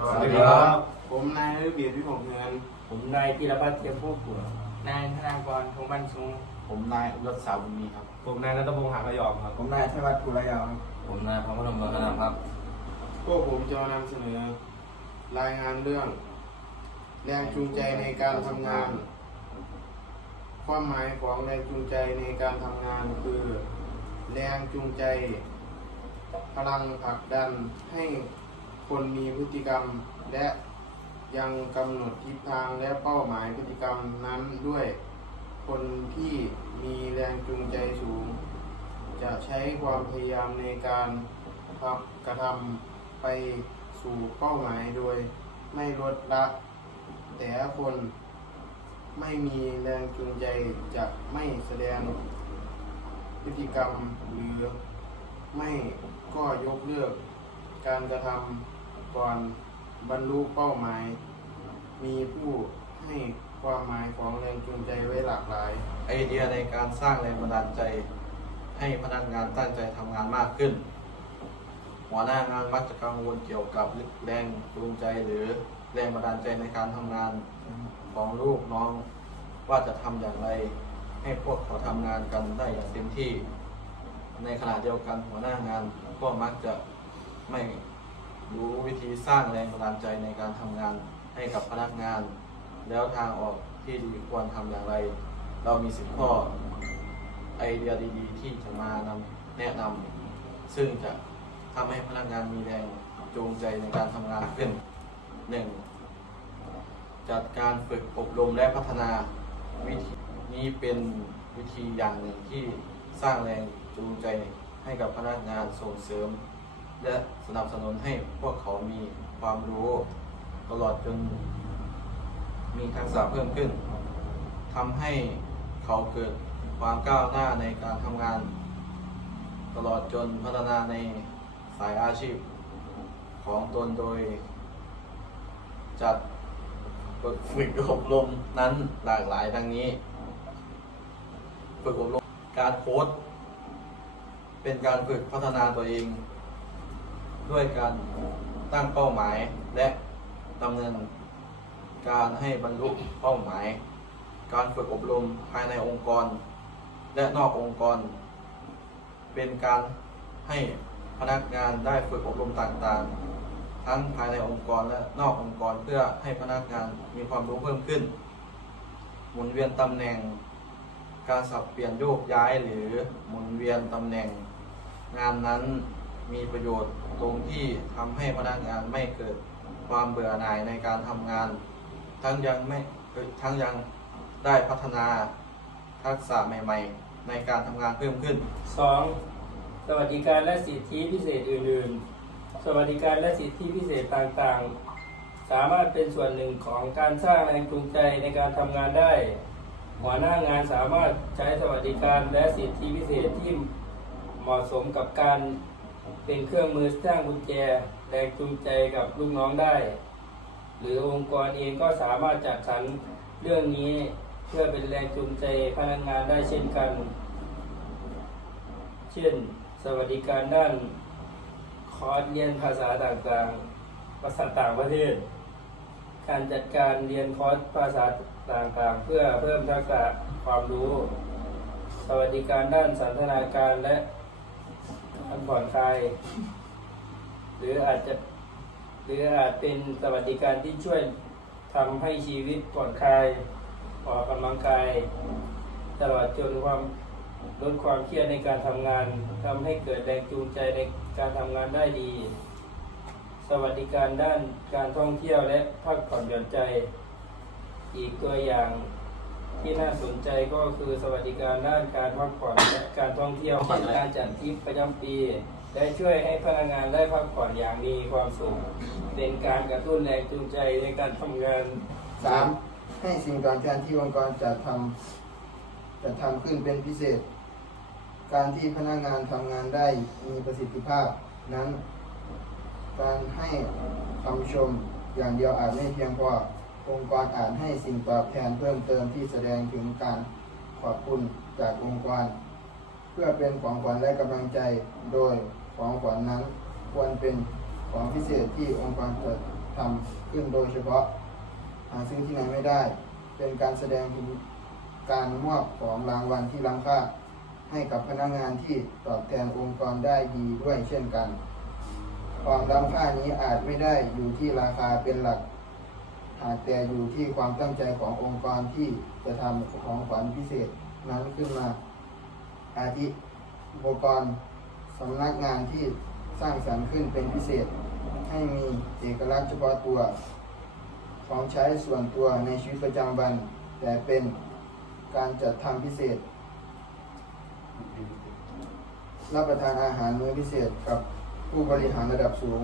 สวัสดีครับ ผมนายนฤเบียรวิพงษ์เงิน ผมนายธีรพัฒน์เทียมผู้กัวนายธนากรพงษ์บรรชุงผมนายยศสาวบุญมีครับ ผมนายนัทพงษ์หางขยอมครับ ผมนายธวัฒน์กุลยาวครับผมนายพระพนมเมืองนามครับ พวกผมจะมานำเสนอ รายงานเรื่อง แรงจูงใจในการทำงาน ความหมายของแรงจูงใจในการทำงานคือ แรงจูงใจ พลังผลักดันให้ คนมีพฤติกรรมและยังกำหนดทิศทางและเป้าหมายพฤติกรรมนั้นด้วย คนที่มีแรงจูงใจสูง จะใช้ความพยายามในการทำกระทำไปสู่เป้าหมายโดยไม่ลดละ แต่คนไม่มีแรงจูงใจจะไม่แสดงพฤติกรรมหรือไม่ก็ยกเลิกการกระทำ ก่อนบรรลุเป้าหมาย มีผู้ให้ความหมายของแรงจูงใจไว้หลากหลาย ไอเดียในการสร้างแรงบันดาลใจ ให้พนักงานตั้งใจทำงานมากขึ้น หัวหน้างานมักจะกังวลเกี่ยวกับแรงจูงใจหรือแรงบันดาลใจในการทำงานของลูกน้อง ว่าจะทำอย่างไร ให้พวกเขาทำงานกันได้อย่างเต็มที่ ในขณะเดียวกันหัวหน้างานก็มักจะไม่ รู้วิธีสร้างแรงบันดาลใจในการทำงานให้กับพนักงาน แล้วทางออกที่ดีควรทำอย่างไร เรามีสิบข้อไอเดียดีๆ ที่จะมานำแนะนำซึ่งจะทำให้พนักงานมีแรงจูงใจในการทำงานขึ้น 1. จัดการฝึกอบรมและพัฒนาวิธีนี้เป็นวิธีอย่างหนึ่งที่สร้างแรงจูงใจให้กับพนักงานส่งเสริม และสนับสนุนให้พวกเขามีความรู้ ตลอดจนมีทักษะเพิ่มขึ้นทำให้เขาเกิดความก้าวหน้าในการทำงาน ตลอดจนพัฒนาในสายอาชีพของตนโดย จัดฝึกอบรมนั้นหลากหลายดังนี้ ฝึกอบรมการโค้ดเป็นการฝึกพัฒนาตัวเอง ด้วยการตั้งเป้าหมายและดำเนินการให้บรรลุเป้าหมาย การฝึกอบรมภายในองค์กร และนอกองค์กร เป็นการให้พนักงานได้ฝึกอบรมต่างๆ ทั้งภายในองค์กรและนอกองค์กรเพื่อให้พนักงานมีความรู้เพิ่มขึ้น หมุนเวียนตำแหน่ง การสับเปลี่ยนโยกย้ายหรือหมุนเวียนตำแหน่ง งานนั้นมีประโยชน์ ตรงที่ทำให้พนักงานไม่เกิดความเบื่อหน่ายในการทำงาน ทั้งยังไม่ทั้งยังได้พัฒนาทักษะใหม่ ๆ ในการทำงานเพิ่มขึ้น 2. สวัสดิการและสิทธิพิเศษอื่น ๆ สวัสดิการและสิทธิพิเศษต่างๆ สามารถเป็นส่วนหนึ่งของการสร้างแรงจูงใจในการทำงานได้ หัวหน้างานสามารถใช้สวัสดิการและสิทธิพิเศษที่เหมาะสมกับการ เป็นเครื่องมือสร้างกุญแจแรงจูงใจกับลูกน้องได้ หรือองค์กรเองก็สามารถจัดสรรเรื่องนี้เพื่อเป็นแรงจูงใจพนักงานได้เช่นกัน เช่น สวัสดิการด้านคอร์สเรียนภาษาต่างๆ ภาษาต่างประเทศ การจัดการเรียนคอร์สภาษาต่างๆ เพื่อเพิ่มทักษะความรู้ สวัสดิการด้านสันทนาการและ การผ่อนคลายหรืออาจจะหรืออาจเป็นสวัสดิการที่ช่วยทำให้ชีวิตผ่อนคลายออกกำลังกาย ตลอดจนความลดความเครียดในการทำงานทำให้เกิดแรงจูงใจในการทำงานได้ดี สวัสดิการด้านการท่องเที่ยวและพักผ่อนหย่อนใจ อีกตัวอย่าง ที่น่าสนใจก็คือสวัสดิการด้านการพักผ่อนและการท่องเที่ยวเช่นการจัดทริปประจำปี ได้ช่วยให้พนักงานได้พักผ่อนอย่างมีความสุข เป็นการกระตุ้นแรงจูงใจในการทำงาน สามให้สิ่งตอบแทนที่องค์กรจัดทำจัดทำขึ้นเป็นพิเศษ การที่พนักงานทำงานได้มีประสิทธิภาพนั้น การให้คำชมอย่างเดียวอาจไม่เพียงพอ องค์กรอาจให้สิ่งตอบแทนเพิ่มเติมที่แสดงถึงการขอบคุณจากองค์กร เพื่อเป็นของขวัญและกำลังใจโดยของขวัญนั้นควรเป็นของพิเศษที่องค์กรจัดทำขึ้นโดยเฉพาะ หาซื้อที่ไหนไม่ได้ เป็นการแสดงถึงการมอบของรางวัลที่ล้ำค่าให้กับพนักงานที่ตอบแทนองค์กรได้ดีด้วยเช่นกัน ความล้ำค่านี้อาจไม่ได้อยู่ที่ราคาเป็นหลัก แต่อยู่ที่ความตั้งใจขององค์กรที่จะทำของขวัญพิเศษนั้นขึ้นมา อาทิอุปกรณ์สำนักงานที่สร้างสรรค์ขึ้นเป็นพิเศษ ให้มีเอกลักษณ์เฉพาะตัว ของใช้ส่วนตัวในชีวิตประจำวัน แต่เป็นการจัดทำพิเศษ รับประทานอาหารมื้อพิเศษกับผู้บริหารระดับสูง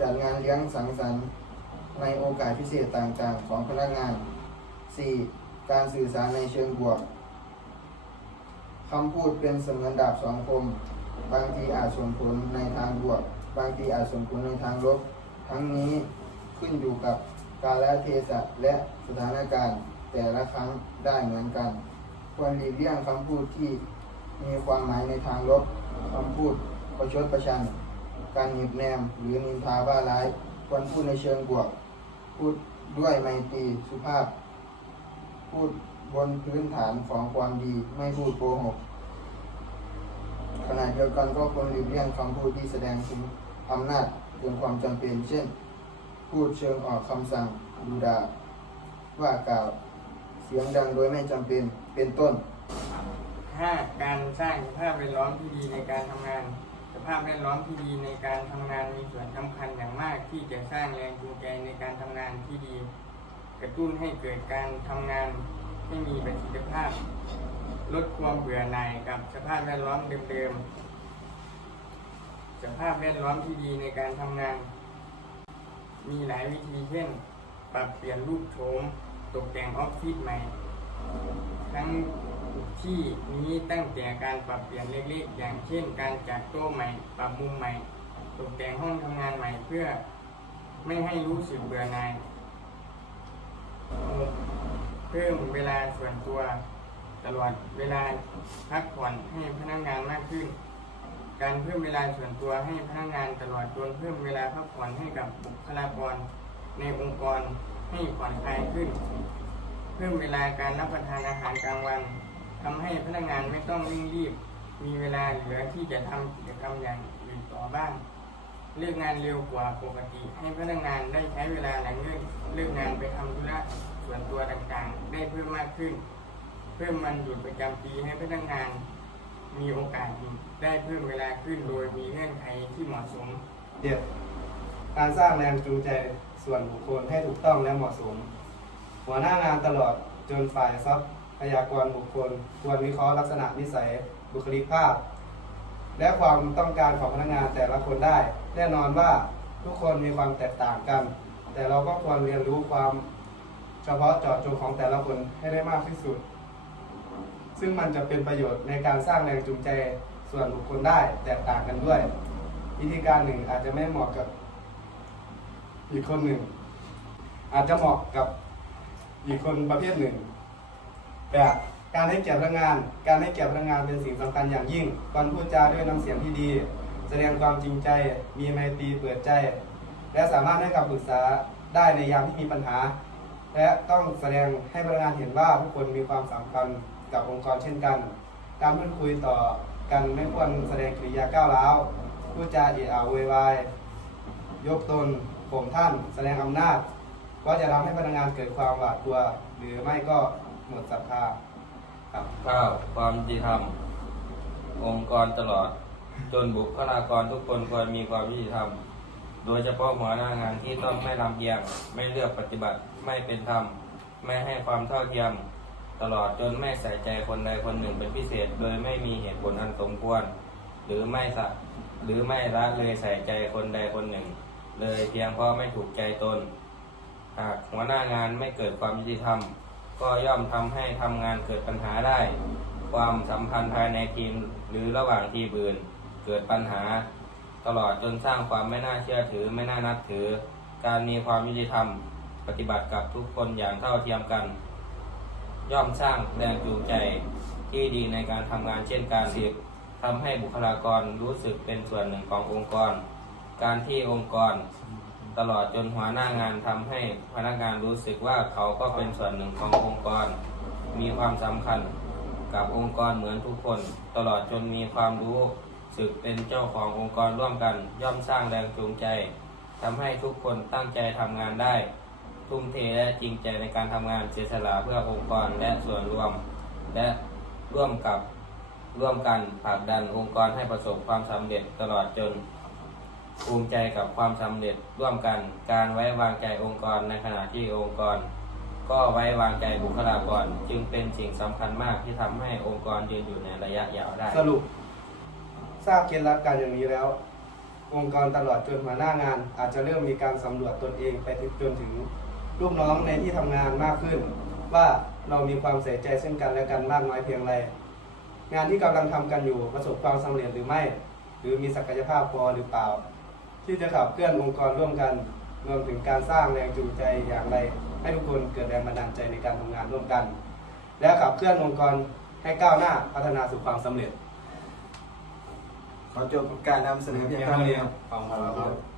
จัดงานเลี้ยงสังสรรค์ ในโอกาสพิเศษต่างๆ ของพนักงาน 4. การสื่อสารในเชิงบวกคำพูดเป็นเสมือนดาบสองคม บางทีอาจส่งผลในทางบวก บางทีอาจส่งผลในทางลบ ทั้งนี้ขึ้นอยู่กับกาลเทศะและสถานการณ์แต่ละครั้งได้เหมือนกัน ควรหลีกเลี่ยงคำพูดที่มีความหมายในทางลบคำพูดประชดประชัน การหยิบแนมหรือนินทาว่าร้าย ควรพูดในเชิงบวก พูดด้วยไมตรีสุภาพ พูดบนพื้นฐานของความดีไม่พูดโกหกขณะเดียวกันก็ควรหลีกเลี่ยงคำพูดที่แสดงถึงอำนาจเกินความจำเป็น เช่น พูดเชิงออกคำสั่งดูดาว่ากล่าวเสียงดังโดยไม่จำเป็นเป็นต้น 5. การสร้างสภาพแวดล้อมที่ดีในการทำงาน ภาพแวดล้อมที่ดีในการทำงานมีส่วนสำคัญอย่างมากที่จะสร้างแรงจูงใจในการทำงานที่ดี กระตุ้นให้เกิดการทำงานให้มีประสิทธิภาพ ลดความเบื่อหน่ายกับสภาพแวดล้อมเดิมๆสภาพแวดล้อมที่ดีในการทำงาน มีหลายวิธีเช่น ปรับเปลี่ยนรูปโฉมตกแต่งออฟฟิศใหม่ ทั้ง ที่นี้ตั้งแต่การปรับเปลี่ยนเล็กๆ อย่างเช่น การจัดโต๊ะใหม่ ปรับมุมใหม่ ตกแต่งห้องทำงานใหม่เพื่อไม่ให้รู้สึกเบื่อหน่ายเพิ่มเวลาส่วนตัวตลอดเวลาพักผ่อนให้พนักงานมากขึ้น การเพิ่มเวลาส่วนตัวให้พนักงานตลอดจนเพิ่มเวลาพักผ่อนให้กับบุคลากร ในองค์กรให้ผ่อนคลายขึ้น เพิ่มเวลาการรับประทานอาหารกลางวัน ทำให้พนักงานไม่ต้องเร่งรีบ มีเวลาเหลือที่จะทำกิจกรรมอย่างอื่นต่อบ้าง เลิกงานเร็วกว่าปกติ ให้พนักงานได้ใช้เวลาหลังเลิกเลิกงานไปทำธุระส่วนตัวต่างๆ ได้เพิ่มมากขึ้น เพิ่มวันหยุดประจำปีให้พนักงานมีโอกาสได้เพิ่มเวลาขึ้นโดยมีเงื่อนไขที่เหมาะสมเจ็ดการสร้างแรงจูงใจส่วนบุคคลให้ถูกต้องและเหมาะสม หัวหน้างานตลอดจนฝ่ายทรั พยากรบุคคล ควรวิเคราะห์ลักษณะนิสัย บุคลิกภาพ และความต้องการของพนักงานแต่ละคนได้ แน่นอนว่าทุกคนมีความแตกต่างกัน แต่เราก็ควรเรียนรู้ความเฉพาะเจาะจงของแต่ละคนให้ได้มากที่สุด ซึ่งมันจะเป็นประโยชน์ในการสร้างแรงจูงใจส่วนบุคคลได้แตกต่างกันด้วย วิธีการหนึ่งอาจจะไม่เหมาะกับอีกคนหนึ่ง อาจจะเหมาะกับอีกคนประเภทหนึ่ง แบบการให้เกียรติพนักงาน การให้เกียรติพนักงานเป็นสิ่งสำคัญอย่างยิ่งก่อนพูดจาด้วยน้ำเสียงที่ดี แสดงความจริงใจ มีไมตรีเปิดใจ และสามารถให้คำปรึกษาได้ในยามที่มีปัญหา และต้องแสดงให้พนักงานเห็นว่าทุกคนมีความสำคัญกับองค์กรเช่นกัน การพูดคุยต่อกันไม่ควรแสดงกิริยาก้าวร้าวพูดจาเอะอะโวยวายยกตนข่มท่าน แสดงอำนาจ ก็จะทำให้พนักงานเกิดความหวาดกลัว หรือไม่ก็ หมดศรัทธาครับเก้าวความยุติธรรม องค์กรตลอด จนบุคลากรทุกคนควรมีความยุติธรรม โดยเฉพาะหัวหน้างานที่ต้องไม่ลำเอียง ไม่เลือกปฏิบัติไม่เป็นธรรม ไม่ให้ความเท่าเทียม ตลอดจนไม่ใส่ใจคนใดคนหนึ่งเป็นพิเศษ โดยไม่มีเหตุผลอันสมควร หรือไม่สะหรือไม่ละเลยใส่ใจคนใดคนหนึ่ง เลยเพียงเพราะไม่ถูกใจตน หากหัวหน้างานไม่เกิดความยุติธรรม ก็ย่อมทำให้ทำงานเกิดปัญหาได้ ความสัมพันธ์ภายในทีมหรือระหว่างทีมอื่นเกิดปัญหา ตลอดจนสร้างความไม่น่าเชื่อถือไม่น่านับถือ การมีความยุติธรรม ปฏิบัติกับทุกคนอย่างเท่าเทียมกัน ย่อมสร้างแรงจูงใจที่ดีในการทำงานเช่นการสิบทำให้บุคลากรรู้สึกเป็นส่วนหนึ่งขององค์กร การที่องค์กร ตลอดจนหัวหน้างานทำให้พนักงานรู้สึกว่าเขาก็เป็นส่วนหนึ่งขององค์กร มีความสำคัญกับองค์กรเหมือนทุกคน ตลอดจนมีความรู้สึกเป็นเจ้าขององค์กรร่วมกัน ย่อมสร้างแรงจูงใจทำให้ทุกคนตั้งใจทำงานได้ ทุ่มเทและจริงใจในการทำงานเสียสละเพื่อองค์กรและส่วนรวม และร่วมกับร่วมกันผลักดันองค์กรให้ประสบความสำเร็จตลอดจน ภูมิใจกับความสำเร็จร่วมกัน การไว้วางใจองค์กรในขณะที่องค์กร ก็ไว้วางใจบุคลากร จึงเป็นสิ่งสำคัญมากที่ทำให้องค์กรยืนอยู่ในระยะยาวได้ สรุป ทราบเคล็ดลับการอย่างนี้แล้ว องค์กรตลอดจนหัวหน้างาน อาจจะเริ่มมีการสำรวจตนเองไปจนถึงลูกน้องในที่ทำงานมากขึ้น ว่าเรามีความใส่ใจซึ่งกันและกันมากน้อยเพียงไร งานที่กำลังทำกันอยู่ประสบความสำเร็จหรือไม่ หรือมีศักยภาพพอหรือเปล่า ที่จะขับเคลื่อนองค์กรร่วมกัน รวมถึงการสร้างแรงจูงใจอย่างไร ให้ทุกคนเกิดแรงบันดาลใจในการทำงานร่วมกัน และขับเคลื่อนองค์กรให้ก้าวหน้าพัฒนาสู่ความสำเร็จ ขอจบการนำเสนอเพียงเท่านี้ครับครับ